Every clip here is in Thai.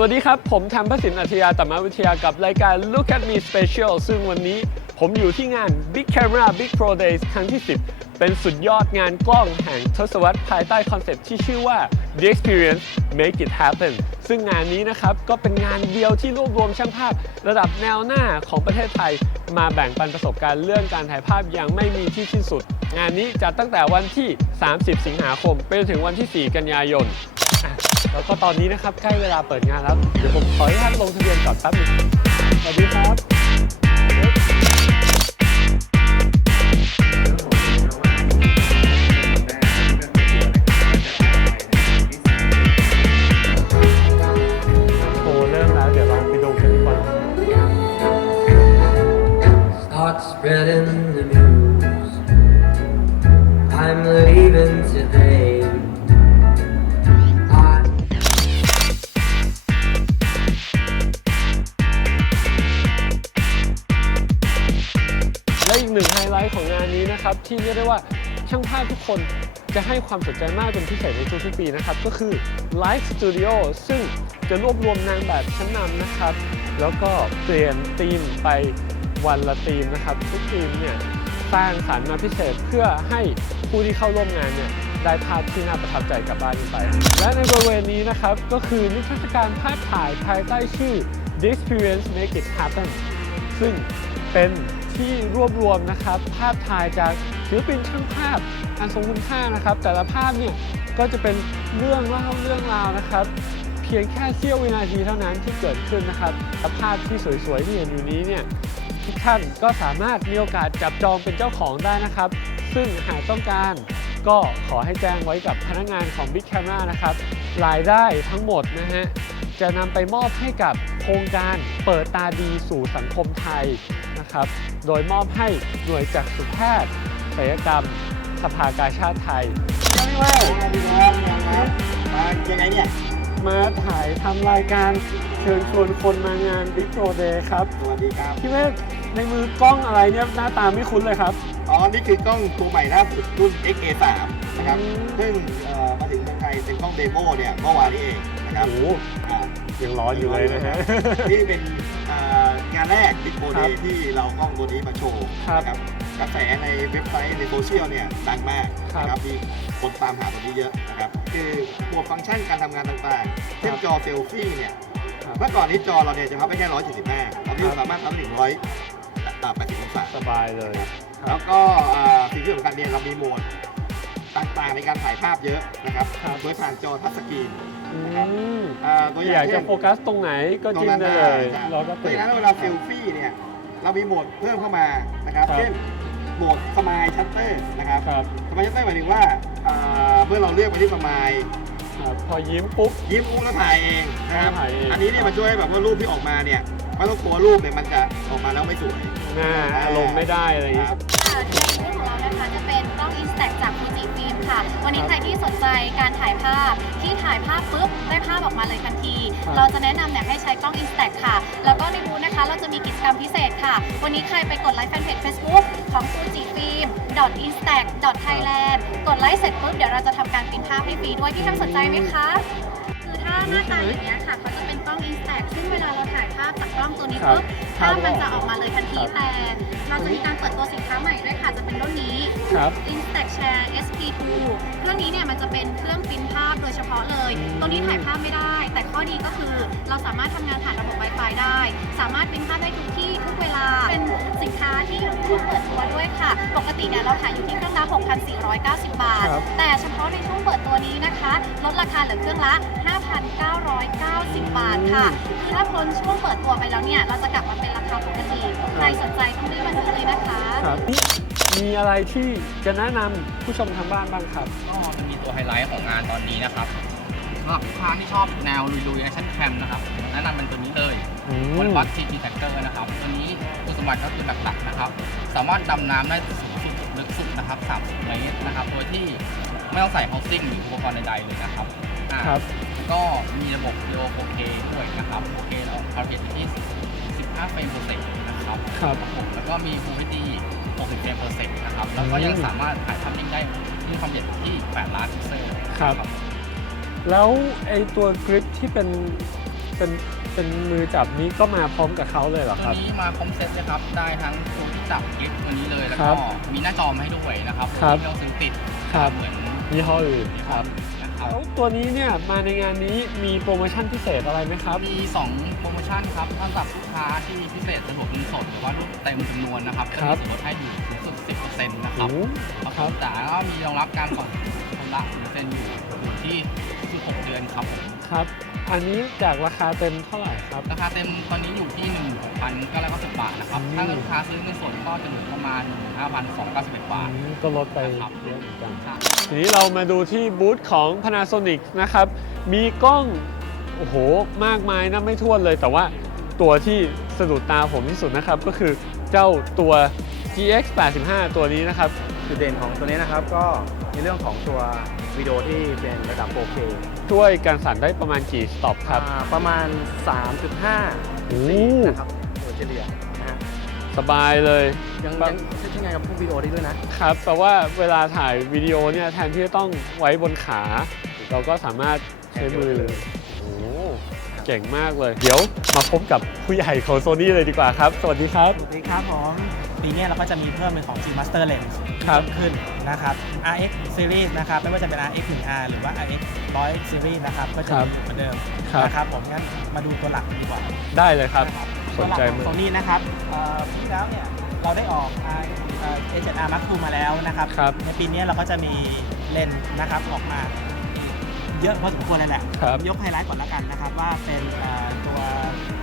สวัสดีครับ ผมธรรมพสินอัธยาตมวิทยากับรายการ Look at Me Special ซึ่งวันนี้ผมอยู่ที่งาน Big Camera Big Pro Days ครั้งที่ 10 เป็นสุดยอดงานกล้องแห่งทศวรรษภายใต้คอนเซปต์ที่ชื่อว่า The Experience Make It Happen ซึ่งงานนี้นะครับ ก็เป็นงานเดียวที่รวบรวมช่างภาพ ระดับแนวหน้าของประเทศไทย มาแบ่งปันประสบการณ์เรื่องการถ่ายภาพอย่างไม่มีที่สิ้นสุด งานนี้จัดตั้งแต่วันที่ 30 สิงหาคมไปจนถึงวันที่ 4 กันยายน แล้วก็ตอนนี้นะครับใกล้เวลาเปิดงานแล้ว เดี๋ยวผมขออนุญาตลงทะเบียนก่อนแป๊บหนึงสวัสดีครับ ที่เรียกได้ว่าช่างภาพทุกคนจะให้ความสนใจมากเป็นพิเศษในทุกๆปีนะครับ ก็คือ Live Studio ซึ่งจะรวบรวมนางแบบชั้นนำนะครับ แล้วก็เปลี่ยนธีมไปวันละธีมนะครับ ทุกธีมเนี่ยสร้างสรรค์มาพิเศษเพื่อให้ผู้ที่เข้าร่วมงานเนี่ยได้ภาพที่น่าประทับใจกลับบ้านกันไป และในบริเวณนี้นะครับ ก็คือนิทรรศการภาพถ่ายภายใต้ชื่อ The Experience Make It Happen ซึ่งเป็นที่รวบรวมนะครับ ภาพถ่ายจาก ศิลปินช่างภาพอันทรงคุณค่านะครับ แต่ละภาพเนี่ยก็จะเป็นเรื่องเล่าเรื่องราวนะครับ เพียงแค่เสี้ยววินาทีเท่านั้นที่เกิดขึ้นนะครับและภาพที่สวยๆที่เห็นอยู่นี้เนี่ยทุกท่านก็สามารถมีโอกาสจับจองเป็นเจ้าของได้นะครับ ซึ่งหากต้องการก็ขอให้แจ้งไว้กับพนักงานของ Big Camera นะครับรายได้ทั้งหมดนะฮะจะนำไปมอบให้กับโครงการเปิดตาดีสู่สังคมไทยนะครับ โดยมอบให้หน่วยจักษุแพทย์ ศัลยกรรม สภากาชาติไทยสวัสดีครับมายังไงเนี่ย มาถ่ายทำรายการเชิญชวนคนมางาน Big Pro Day ครับ สวัสดีครับ พี่เมฆในมือกล้องอะไรเนี่ยหน้าตาไม่คุ้นเลยครับ อ๋อ นี่คือกล้องตัวใหม่ล่าสุดรุ่น XA3 นะครับ อืม ซึ่งเอ่อมาถึงเมืองไทยเป็นกล้องเดโมเนี่ยเมื่อวานนี้เองนะครับโอ้โหอ่า ยังร้อนอยู่เลยนะฮะ นี่เป็นเอ่องานแรกบิ๊กโ d ครัเดบที่เราเอากล้องตัวนี้มาโชว์ครับ นะครับ กระแสในเว็บไซต์ในโซเชียลเนี่ยดังมากครับนะครับมีคนตามหาตัวนี้เยอะนะครับคือหมวดฟังก์ชันการทำงานต่างๆเช่นจอเซลฟี่เนี่ยครับเมื่อก่อนนี้จอเราเนี่ยจะพับได้แค่ 175ตอนนี้ครับสามารถทำได้ถึง180องศาสบายเลยครัแล้บวก็อ่าสิ่งที่สำคัญเนี่ยเรามีโหมดต่างๆในการถ่ายภาพเยอะนะครับครับโดยผ่านจอทัชสกรีนอืมอ่าตัวออยาย่ากงจะเช่นโฟกัสตรงไหนก็จิ้มได้เลยใช่เราก็เพติราะดฉะนั้นเวลาเซลฟี่เนี่ยเรามีโหมดเพิ่มเข้ามานะครับครับเช่น โหมดสมายชัตเตอร์นะครับครับ สมายชัตเตอร์หมายถึงว่าอ่าเมื่อเราเลือกไปที่สมายครับพอยิ้มปุ๊บ ยิ้มอุ้งแล้วถ่ายเองนะครับ ถ่ายเอง อันนี้เนี่ยมันช่วยให้แบบว่ารูปที่ออกมาเนี่ยไม่ต้องกลัวรูปเนี่ยมันจะออกมาแล้วไม่สวย หน้าอารมณ์ไม่ได้อะไรอย่างนี้ครับ กล้อง Instax จาก Fuji Film ค่ะ วันนี้ใครที่สนใจการถ่ายภาพที่ถ่ายภาพปุ๊บได้ภาพออกมาเลยทันที ครับ เราจะแนะนำเนี่ยให้ใช้กล้อง Instax ค่ะ แล้วก็ในบูธนะคะเราจะมีกิจกรรมพิเศษค่ะ วันนี้ใครไปกดไลค์แฟนเพจ Facebook ของ Fuji Film instax thailand กดไลค์เสร็จปุ๊บเดี๋ยวเราจะทำการปริ้นภาพให้ฟรีด้วยที่ท่านสนใจไหมคะ คือถ้าหน้าตาอย่างเงี้ยค่ะเขาจะเป็นกล้อง Instax ซึ่งเวลาเราถ่ายภาพจากกล้องตัวนี้ปุ๊บครั ภาบพมันจะออกมาเลยทันทีครับแต่เราจะมีการเปิดตัวสินค้าใหม่ด้วยค่ะ จะเป็นรุ่นนี้ ครับ Instax Share SP2 เครื่องนี้เนี่ยมันจะเป็นเครื่องปริ้นภาพโดยเฉพาะเลย ตัวนี้ถ่ายภาพไม่ได้ แต่ข้อดีก็คือเราสามารถทำงานผ่านระบบ Wi-Fi ได้ สามารถปริ้นภาพได้ทุกที่ทุกเวลา เป็น สินค้าที่เพิ่งเปิดตัวด้วยค่ะ ปกติเนี่ยเราขายอยู่ที่เครื่องละ 6,490 บาท ครับ แต่เฉพาะในช่วงเปิดตัวนี้นะคะ ลดราคาเหลือเครื่องละ 5,990 บาทค่ะ ถ้าพ้นช่วงเปิดตัวไปแล้วเนี่ย เราจะกลับมาเป็นราคาปกติ ใครสนใจต้องรีบมาดูเลยนะคะ ครับ มีอะไรที่จะแนะนำผู้ชมทางบ้านบ้างครับ ก็จะมีตัวไฮไลท์ของงานตอนนี้นะครับสำหรับลูกค้าที่ชอบแนวลุยๆแอคชั่นแคมนะครับแนะนำเป็นตัวนี้เลยอืมวันวัด CT Tracker นะครับ ตัวนี้คุณ สมบัติก็คือหลักๆนะครับ สามารถดำน้ำได้สูงสุดลึกสุดนะครับ30เมตรนะครับ โดยที่ไม่ต้องใส่ housing หรืออุปกรณ์ใดๆเลยนะครับอ่าครับ ก็มีระบบ Video 4K ด้วยนะครับ 4K แล้วความละเอียดอยู่ที่ 15เฟรม per second นะครับ ครับ ผมแล้วก็มี Full HD 60เฟรม per second นะครับ แล้วก็ยังสามารถถ่ายทำนิ่งได้ที่ความละเอียดที่ 8 ล้านพิกเซลครับ แล้วไอตัวกริปที่เป็นเป็น เป็นมือจับนี้ก็มาพร้อมกับเขาเลยเหรอคตัวรับนี้มาคอมเซ็ตเลยครับ ได้ทั้งตัวที่จับคลิปตัวนี้เลย แล้วครัก็บมีหน้าจอมาให้ด้วยนะครับครับ ที่เราซื้อติดครับเหมือนยี่ห้ออื่นครับนะครับแล้วตัวนี้เนี่ยมาในงานนี้มีโปรโมชั่นพิเศษอะไรไหมครับ มี 2 โปรโมชั่นครับสำหรับลูกค้าที่พิเศษสะดวกเงินสดหรือว่ารูปเต็มจำนวนนะครับจะครัมีบส่วนลดให้อยู่สูงสุด 10%นะครับโอ้ครับครับแต่ก็มีรองรับการผ่อนคนละ0%อยู่อยู่ที่คือ6เดือนครับผม ครับ อันนี้จากราคาเต็มเท่าไหร่ครับ ราคาเต็มตอนนี้อยู่ที่1,990บาทนะครับอืมถ้าลูกค้าซื้อเงินสดก็จะอยู่ประมาณ15,291บาทอืมก็ลดไปครับเยอะเหมือนกันใช่ทีนี้เรามาดูที่บูธของ Panasonic นะครับ มีกล้อง โอ้โห มากมายนะไม่ท้วนเลย แต่ว่าตัวที่สะดุดตาผมที่สุดนะครับ ก็คือเจ้าตัว GX 85 ตัวนี้นะครับจุดเด่นของตัวนี้นะครับก็ในเรื่องของตัว วิดีโอที่เป็นระดับ 4K ช่วยการสั่นได้ประมาณกี่สต็อปครับ อ่าประมาณ 3.5โอ้4นะครับโดยเฉลี่ยนะฮะสบายเลย ยังครับ ยังใช้งานกับพวกวิดีโอได้ด้วยนะครับแปลว่าเวลาถ่ายวิดีโอเนี่ยแทนที่จะต้องไว้บนขา เราก็สามารถใช้มือเลยโอ้โหเก่งมากเลย เดี๋ยวมาพบกับผู้ใหญ่ของโซนี่เลยดีกว่าครับ สวัสดีครับ สวัสดีครับผมปีนี้เราก็จะมีเพิ่มเป็นของ G Master Lens ครับเพิ่มขึ้นนะครับ RX Series นะครับไม่ว่าจะเป็น RX 1R หรือว่า RX 100 Series นะครับก็จะครับมีเหมือนเดิมครับ นะครับผมงั้นมาดูตัวหลักดีกว่าได้เลยครับนะครับสตัวนหลักใจของมากโซนี่นะครับเอ่อปีที่แล้วเนี่ยเราได้ออก A7R Mark II มาแล้วนะครับ ครับในปีนี้เราก็จะมีเลนส์นะครับออกมา เยอะพอสมควรเลยแหละครับ ยกไฮไลท์ก่อนละกันนะครับว่าเป็นเอ่อตัว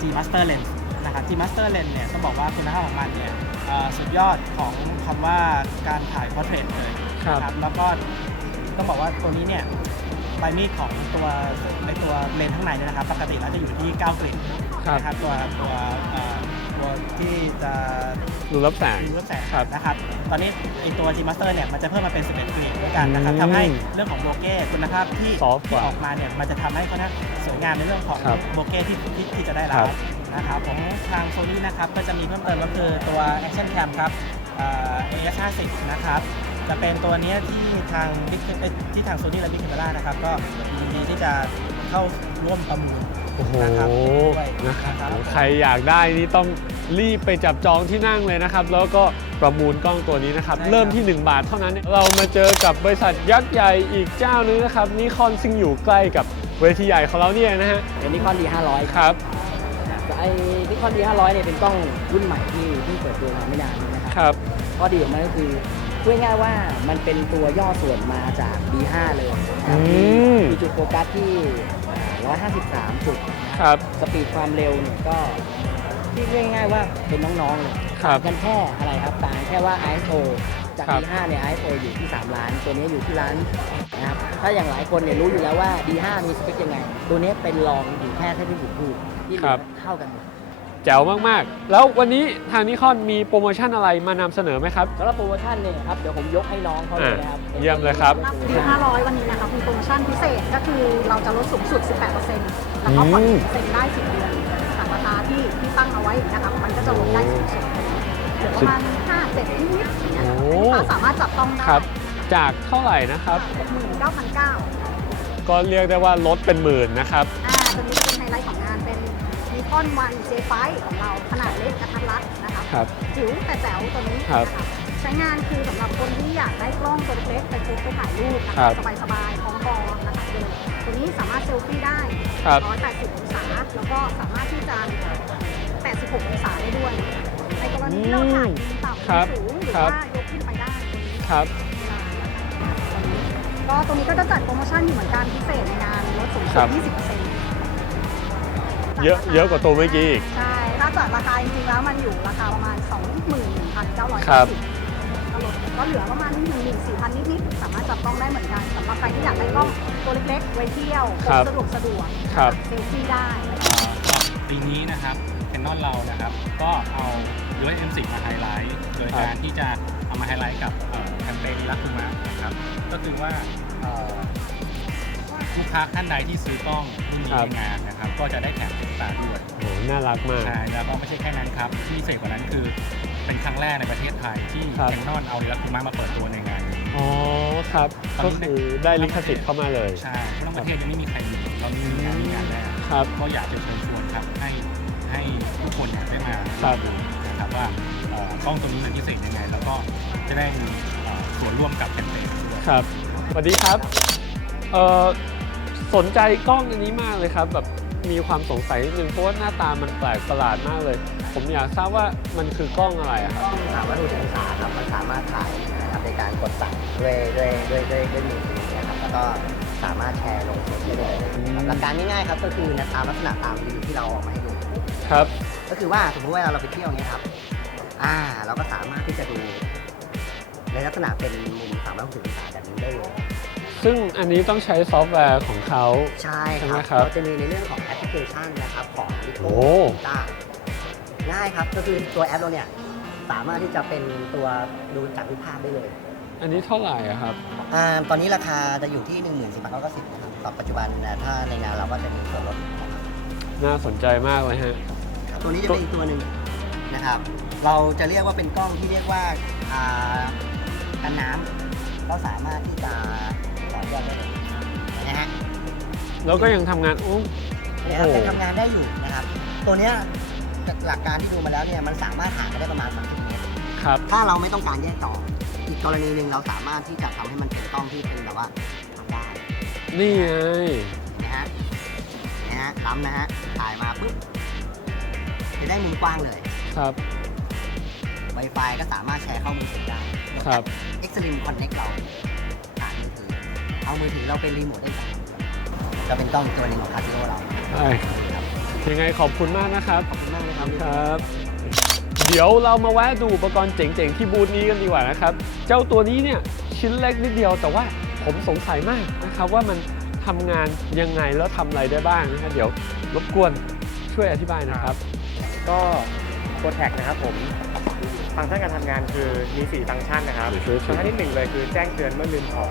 G Master Lens นะครับ G Master Lens เนี่ยต้องบอกว่าคุณภาพของมันเนี่ยเอ่อสุดยอดของคำว่าการถ่าย portrait เลยครับ นะแล้วก็ต้องบอกว่าตัวนี้เนี่ยใบมีดของตัวในตัวเลนส์ข้างในเนี่ยนะครับ ปกติแล้วจะอยู่ที่ 9 กลิ่นครับนะครับตัวตัวเอ่อตัวที่จะ รูรับแสงดูรูปแสงครับนะครับ ตอนนี้ไอตัว G Master เนี่ยมันจะเพิ่มมาเป็น 11กรีดด้วยกันนะครับอืมทำให้เรื่องของโบเก้คุณภาพที่ซอฟต์กที่ว่าออกมาเนี่ยมันจะทำให้ค่อนข้างสวยงามในเรื่องของครับโบเก้ที่ที่ที่จะได้รัครับบ นะครับของทางโซนี่นะครับก็จะมีเพิ่มเติมก็คือตัว Action Cam ครับเอ่อ AS 50 นะครับจะเป็นตัวเนี้ยที่ทาง Big เอ้ยที่ทางโซนี่และ Big Camera นะครับก็ยินดีที่จะเข้าร่วมประมูลโอ้โหนะครับด้วยนะครับนะครับ ใครอยากได้นี่ต้องรีบไปจับจองที่นั่งเลยนะครับ แล้วก็ประมูลกล้องตัวนี้นะครับ ใช่ครับ เริ่มที่ 1 บาทเท่านั้น เรามาเจอกับบริษัทยักษ์ใหญ่อีกเจ้านึงนะครับนิคอนซึ่งอยู่ใกล้กับเวทีใหญ่ของเราเนี่ยนะฮะเป็นนิคอนดี500ครับ ไอ้นิคอนดี500เนี่ยเป็นกล้องรุ่นใหม่ที่เพิ่งเปิดตัวมาไม่นานนี้นะคครับรับข้อดีของมันก็คือพูดง่ายๆว่ามันเป็นตัวย่อส่วนมาจาก D5 เลยนะครับอืม มีจุดโฟกัสที่อ่า153 จุดนะครับ สปีดความเร็วเนี่ยก็ที่เรียกง่ายๆว่าเป็นน้องๆเลยครับ กันแค่อะไรครับต่างแค่ว่า ISO จาก ครับ D5 เนี่ย ISO อยู่ที่ 3 ล้าน ตัวนี้อยู่ที่ล้านนะครับถ้าอย่างหลายคนเนี่ยรู้อยู่แล้วว่า D5 มีสเปคยังไง ตัวนี้เป็นรองอยู่แค่แค่ที่ผมพูด ที่เหลืครัอบ เท่ากันหมดแจ๋วมากๆ แล้ววันนี้ทางนิคอนมีโปรโมชั่นอะไรมานำเสนอไหมครับ สำหรับโปรโมชั่นเนี่ยครับ เดี๋ยวผมยกให้น้องเขาเลยนะครับอะเยี่ยมเลยครับดี500 วันนี้นะคะมีโปรโมชั่นพิเศษก็คือเราจะลดสูงสุด 18%แล้วก็ผ่อนอืม เซ็นได้ 10 เดือนจากราคาที่ที่ตั้งเอาไว้นะคะมันก็จะลดได้สูงสุดเหลือประมาณ5 7นิดๆอย่างเงี้ยโอ้ ค่ะลูกค้าสามารถจับต้องได้ครับ จากเท่าไหร่นะครับ 69,900ก็เรียกได้ว่าลดเป็นหมื่นนะครับ อ่าตัวนี้จะเป็นไฮไลท์ของงาน เป็นมีคอนวัน J5 ของเราขนาดเล็กกระทัดรัดนะคะครับจิ๋วแต่แจ๋วตัวนี้ครับนะคะใช้งานคือสำหรับคนที่อยากได้กล้องตัวเล็กๆไปพกไปถ่ายรูปนะครัคะบสบายๆคล้องคอนะคะเลยตัวนี้สามารถเซลฟี่ได้ ครับ 180 องศา แล้วก็สามารถที่จะ 86 องศาได้ด้วยในกรณีที่เราถ่ายมุมต่ำครับสูงหรือครับ ว่ายกขึ้นไปได้ตรงนี้ ครับ ก็ตรงนี้ก็จะจัดโปรโมชั่นอยู่เหมือนกันพิเศษในงานลดสูงสุครัดบ20% เยอะเยอะกว่าตัวเมื่อกี้อีก ใช่ ถ้าจัดราคาจริงๆแล้วมันอยู่ราคาประมาณ 21,990ครับก็ลดก็เหลือประมาณ14,000 นิดๆสามารถจับต้องได้เหมือนกันสำหรับใครที่อยากได้กล้องตัวเล็กๆ ไว้เที่ยวครับสะดวกสะดวกครับ เซลฟี่ได้ ก็ปีนี้นะครับแคนนอนเรานะครับ ก็เอาด้วย M10 มาไฮไลท์โดยครับการที่จะเอามาไฮไลท์กับเอ่อแคมเปญรักคุณมานะครับ ก็คือว่าเอ่อ ลูกค้าท่านใดที่ซื้อกล้องรุ่นนี้ในงานนะครับ ก็จะได้แถมตุ๊กตาด้วยโอ้โหน่ารักมาก ใช่แล้วก็ไม่ใช่แค่นั้นครับ ที่พิเศษกว่านั้นคือเป็นครั้งแรกในประเทศไทยที่ครับ แคนนอนเอารักคุณมามาเปิดตัวในงานนี้ อ๋อครับก็คือได้ลิขสิทธิ์เข้ามาเลย ใช่เพราะทั้งประเทศยังไม่มีใครมีเรามีงานนี้งานแรกนะครับ ก็อยากจะเชิญชวนครับให้ให้ทุกคนเนี่ยได้มาครับดูนะครับว่าเอ่อกล้องตัวนี้มันพิเศษยังไง แล้วก็จะได้มีเอ่อส่วนร่วมกับแคมเปญด้วย ครับสวัสดีครับเอ่อ สนใจกล้องอันนี้มากเลยครับแบบมีความสงสัยนิดนึงเพราะว่าหน้าตามันแปลกประหลาดมากเลย ผมอยากทราบว่ามันคือกล้องอะไรอะครับกล้องสามวัตถุองศาครับมันสามารถถ่ายนะครับในการกดสั่งด้วยด้วยด้วยด้วยด้วยมือถือนะครับแล้วก็สามารถแชร์ลงโซเชียลได้เลยนะครับหลักการง่ายๆครับก็คือตามลักษณะตามรีวิวที่เราออกมาให้ดู ครับ ก็คือว่าสมมติว่าเราไปเที่ยวเนี้ยครับ อ่า เราก็สามารถที่จะดู ในลักษณะเป็นมุมสามร้อยหกสิบองศาแบบนี้ได้เลย ซึ่งอันนี้ต้องใช้ซอฟต์แวร์ของเขา ใช่ใช่คไหมรับครับ เราจะมีในเรื่องของแอปพลิเคชันนะครับของ l i โก้โอ้ต้าง่ายครับก็คือตัวแอปเราเนี่ยสามารถที่จะเป็นตัวดูจากรูปภาพได้เลยอันนี้เท่าไหร่อะครับ อ่าตอนนี้ราคาจะอยู่ที่ 1 4 9 9 0นะครับต่อปัจจุบันนะถ้าในงานเราก็จะมีส่วนลดนะครับ น่าสนใจมากเลยฮะ ตัวนี้จะเป็นอีกตัวหนึ่งนะครับ เราจะเรียกว่าเป็นกล้องที่เรียกว่าอ่ากันน้ำก็สามารถที่จะ ต่อยอดได้เลยนะฮะแล้วก็ยังทำงานอู้เนี่ยโอ้โห ยังทำงานได้อยู่นะครับ ตัวเนี้ยหลักการที่ดูมาแล้วเนี่ยมันสามารถห่างกันได้ประมาณ30เมตร ครับ ถ้าเราไม่ต้องการแยกจออีกกรณีหนึ่งเราสามารถที่จะทำให้มันเป็นกล้องที่เป็นแบบว่าทำได้นี่ไงนะฮะนะฮะล้ำนะฮะถ่ายมาปุ๊บจะได้มุมกว้างเลย ครับ Wi-Fi ก็สามารถแชร์เข้ามือถือได้ครับ Extreme Connect เราผ่านมือถือ เอามือถือเราเป็นรีโมทได้จ้ะก็เป็นกล้องตัวหนึ่งของคาซิโอเราได้ยังไงขอบคุณมากนะครับ ขอบคุณมากเลยครับครับ เดี๋ยวเรามาแวะดูอุปกรณ์เจ๋งๆที่บูธนี้กันดีกว่านะครับ เจ้าตัวนี้เนี่ยชิ้นเล็กนิดเดียวแต่ว่าผมสงสัยมากนะครับว่ามันทำงานยังไงแล้วทำอะไรได้บ้างนะครับเดี๋ยวรบกวนช่วยอธิบายนะครับ ก็โปรแท็กนะครับผมฟังก์ชันการทำงานคือมี 4 ฟังก์ชันนะครับเดี๋ยวช่วยฟังก์ชันที่หนึ่งเลยคือแจ้งเตือนเมื่อลืมของ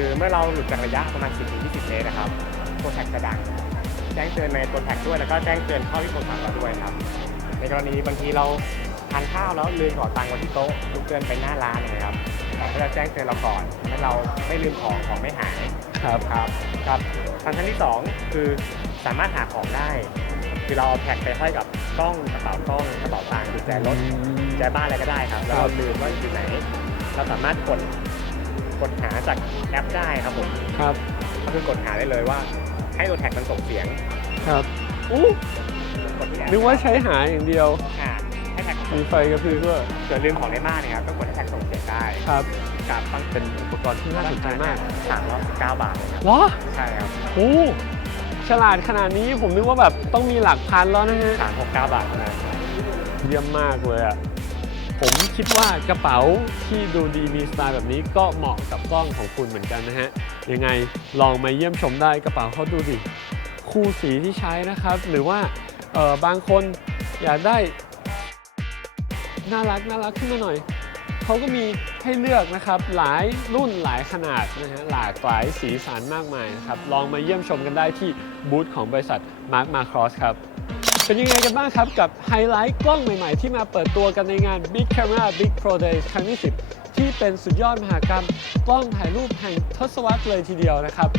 คือเมื่อเราหลุดจากระยะประมาณ 10-20 เมตรนะครับโปรแท็กจะดัง แจ้งเตือนในโปรแท็กด้วยแล้วก็แจ้งเตือนเข้าที่โทรศัพท์เราด้วยครับ ในกรณีบางทีเราทานข้าวแล้วลืมขอตังค์ไว้ที่โต๊ะลุกเดินไปหน้าร้านนะครับเราก็จะแจ้งเตือนเราก่อนทำให้เราไม่ลืมของของไม่หายครับครับครับฟังก์ชันที่2คือสามารถหาของได้ คือเราเอาแท็กไปห้อยกับกล้องกระเป๋ากล้องกระเป๋าตังค์กุญแจรถกุญแจบ้านอะไรก็ได้ครับแล้วเราลืมว่าอยู่ไหน เราสามารถกด กดหาจากแอปได้ครับผมครับก็คือกดหาได้เลยว่าให้ตัวแท็กมันส่งเสียงครับอู้กดที่แอปนึกว่าใช้หาอย่างเดียวอ่าให้แท็กมีไฟกระพริบด้วยเกิดลืมของในบ้านเนะครับก็กดให้แท็กส่งเสียงได้ครับกับฟังเป็นอุปกรณ์ที่น่าสนใจมากสามร้อยสิบเก้าบาทเลยครับเหรอใช่ครับโอ้ฉลาดขนาดนี้ผมนึกว่าแบบต้องมีหลักพันแล้วนะฮะสามหกเก้าบาทเท่านั้นเยี่ยมมากเลยอะ ผมคิดว่ากระเป๋าที่ดูดีมีสไตล์แบบนี้ก็เหมาะกับกล้องของคุณเหมือนกันนะฮะ ยังไงลองมาเยี่ยมชมได้กระเป๋าเขาดูดิคู่สีที่ใช้นะครับ หรือว่าเออบางคนอยากได้ น่ารักน่ารักขึ้นมาหน่อย เขาก็มีให้เลือกนะครับหลายรุ่นหลายขนาดนะฮะหลากหลายสีสันมากมายนะครับ ลองมาเยี่ยมชมกันได้ที่บูธของบริษัท Mark Macross ครับ เป็นยังไงกันบ้างครับ กับไฮไลท์กล้องใหม่ๆ ที่มาเปิดตัวกันในงาน Big Camera Big Pro Days ครั้งที่ 10 ที่เป็นสุดยอดมหากรรมกล้องถ่ายรูปแห่งทศวรรษเลยทีเดียวนะครับ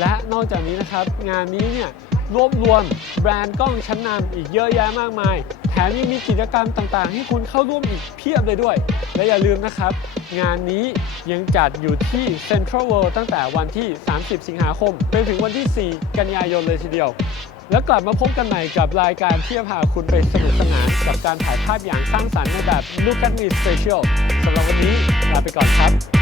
และนอกจากนี้นะครับ งานนี้เนี่ยรวบรวมแบรนด์กล้องชั้นนำอีกเยอะแยะมากมาย แถมยังมีกิจกรรมต่างๆ ให้คุณเข้าร่วมอีกเพียบเลยด้วย และอย่าลืมนะครับ งานนี้ยังจัดอยู่ที่ Central World ตั้งแต่วันที่ 30 สิงหาคมไปถึงวันที่ 4 กันยายนเลยทีเดียว แล้วกลับมาพบกันใหม่กับรายการที่จะพาคุณไปสนุกสนานกับการถ่ายภาพอย่างสร้างสรรค์ในแบบ Look at Me Special สำหรับวันนี้ลาไปก่อนครับ